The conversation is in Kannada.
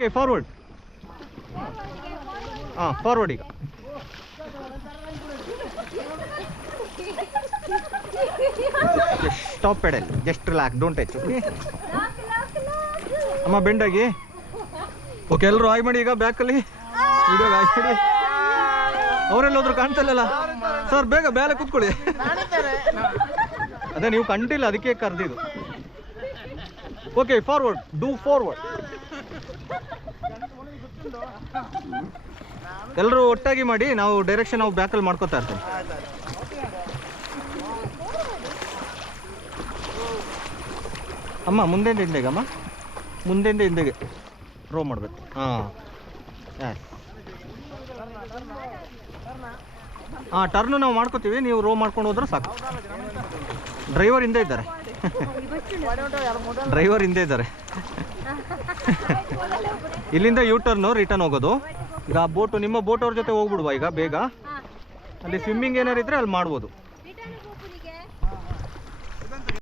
ಓಕೆ ಫಾರ್ವರ್ಡ್ ಹಾಂ ಫಾರ್ವರ್ಡ್ ಈಗ. Stop pedal just relax don't touch okay ಅಮ್ಮ ಬೆಂಡಾಗಿ ಓಕೆ ಎಲ್ಲರೂ ಆಯ್ ಮಾಡಿ ಈಗ ಬ್ಯಾಕಲ್ಲಿ ವಿಡಿಯೋ ಆಯ್ ಮಾಡಿ. ಅವರೆಲ್ಲೋದ್ರು ಕಾಣ್ತಲ್ಲ ಸರ್ ಬೇಗ ಬೇಲೆ ಕೂತ್ಕೊಳ್ಳಿ. ಅದೇ ನೀವು ಕಂಡಿಲ್ಲ ಅದಕ್ಕೆ ಕರೆದಿದ್ದು. ಓಕೆ ಫಾರ್ವರ್ಡ್ ಡೂ ಫಾರ್ವರ್ಡ್ ಎಲ್ಲರೂ ಒಟ್ಟಾಗಿ ಮಾಡಿ, ನಾವು ಡೈರೆಕ್ಷನ್ ನಾವು ಬ್ಯಾಕಲ್ಲಿ ಮಾಡ್ಕೋತಾ ಇರ್ತೀವಿ. ಅಮ್ಮ ಮುಂದೆಂದ ಹಿಂದೆಗೆ ಅಮ್ಮ. ಮುಂದೆಂದ ಹಿಂದೆಗೆ. ರೋ ಮಾಡಬೇಕು. ಹಾಂ. ಹಾಂ ಟರ್ನು ನಾವು ಮಾಡ್ಕೋತೀವಿ. ನೀವು ರೋ ಮಾಡ್ಕೊಂಡು ಹೋದ್ರೆ ಸಾಕು. ಡ್ರೈವರ್ ಹಿಂದೆ ಇದ್ದಾರೆ. ಡ್ರೈವರ್ ಹಿಂದೆ ಇದ್ದಾರೆ. ಇಲ್ಲಿಂದ ಯೂ ಟರ್ನು ರಿಟರ್ನ್ ಹೋಗೋದು. ಈಗ ಆ ಬೋಟು ನಿಮ್ಮ ಬೋಟ್ ಅವ್ರ ಜೊತೆ ಹೋಗ್ಬಿಡುವ ಈಗ ಬೇಗ. ಅಲ್ಲಿ ಸ್ವಿಮ್ಮಿಂಗ್ ಏನಾರು ಇದ್ರೆ ಅಲ್ಲಿ ಮಾಡ್ಬೋದು.